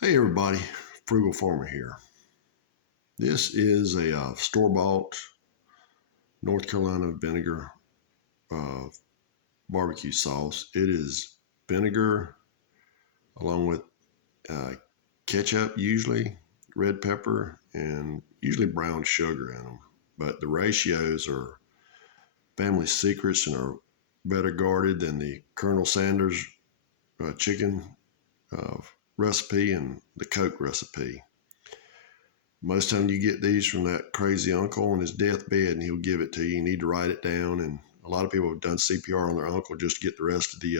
Hey everybody, Frugal Farmer here. This is a store-bought North Carolina vinegar uh, barbecue sauce. It is vinegar along with uh, ketchup, usually red pepper, and usually brown sugar in them. But the ratios are family secrets and are better guarded than the Colonel Sanders chicken uh, recipe and the Coke recipe. Most time you get these from that crazy uncle on his deathbed and he'll give it to you. You need to write it down. And a lot of people have done CPR on their uncle just to get the rest of the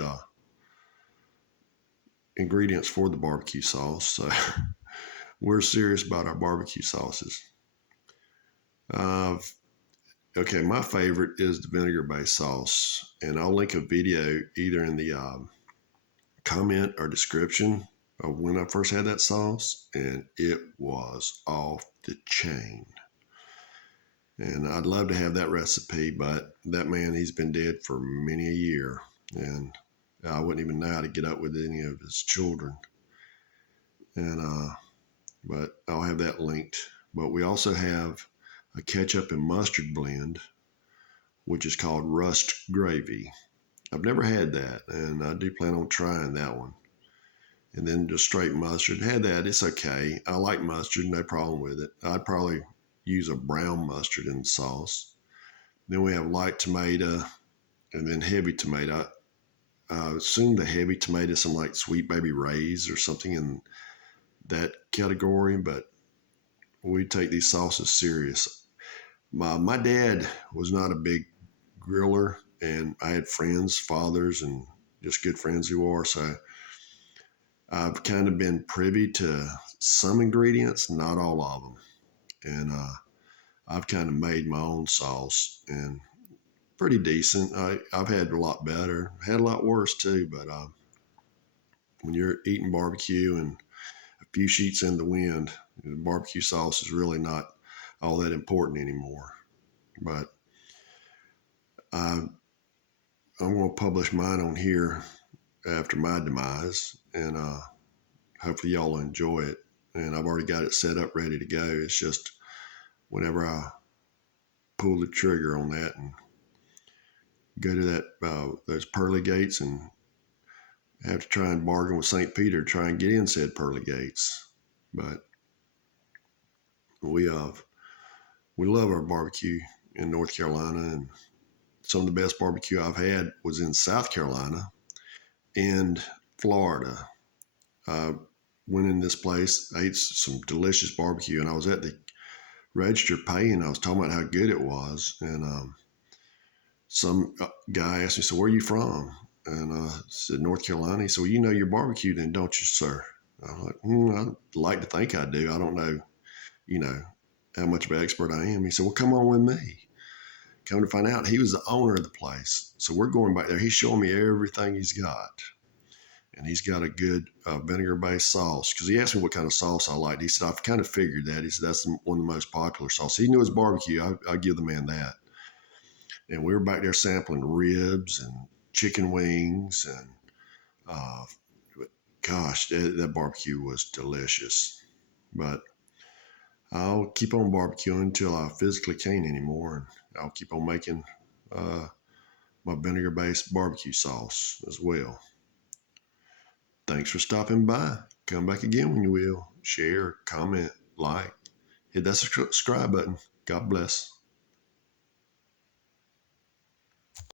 ingredients for the barbecue sauce. So we're serious about our barbecue sauces. Uh, okay, my favorite is the vinegar based sauce. And I'll link a video either in the comment or description of when I first had that sauce. And it was off the chain. And I'd love to have that recipe, but that man, he's been dead for many a year. And I wouldn't even know how to get up with any of his children. And, but I'll have that linked. But we also have a ketchup and mustard blend, which is called Rust Gravy. I've never had that, and I do plan on trying that one. And then just straight mustard. Had that, it's okay. I like mustard, no problem with it. I'd probably use a brown mustard in the sauce. Then we have light tomato and then heavy tomato. I assume the heavy tomato is some like Sweet Baby Ray's or something in that category, but we take these sauces serious. My dad was not a big griller, and I had friends, fathers, and just good friends who are. So I've kind of been privy to some ingredients, not all of them. And I've kind of made my own sauce and pretty decent. I've had a lot better, had a lot worse too. But when you're eating barbecue and a few sheets in the wind, the barbecue sauce is really not all that important anymore. But I'm going to publish mine on here after my demise, and hopefully y'all will enjoy it. And I've already got it set up, ready to go. It's just whenever I pull the trigger on that and go to that those pearly gates and have to try and bargain with St. Peter to try and get in said pearly gates. But we love our barbecue in North Carolina, and some of the best barbecue I've had was in South Carolina and Florida. I went in this place, ate some delicious barbecue, and I was at the register paying. I was talking about how good it was, and some guy asked me, "So where are you from?" And I said, "North Carolina." He said, "Well, you know your barbecue then, don't you, sir?" I'm like, I'd like to think I do. I don't know, you know, how much of an expert I am. He said, "Well, come on with me." Come to find out, he was the owner of the place. So we're going back there. He's showing me everything he's got. And he's got a good vinegar-based sauce. Because he asked me what kind of sauce I liked. He said, "I've kind of figured that." He said, "That's one of the most popular sauces." He knew his barbecue. I give the man that. And we were back there sampling ribs and chicken wings. And uh, gosh, that barbecue was delicious. But I'll keep on barbecuing until I physically can't anymore. And I'll keep on making my vinegar-based barbecue sauce as well. Thanks for stopping by. Come back again when you will. Share, comment, like. Hit that subscribe button. God bless.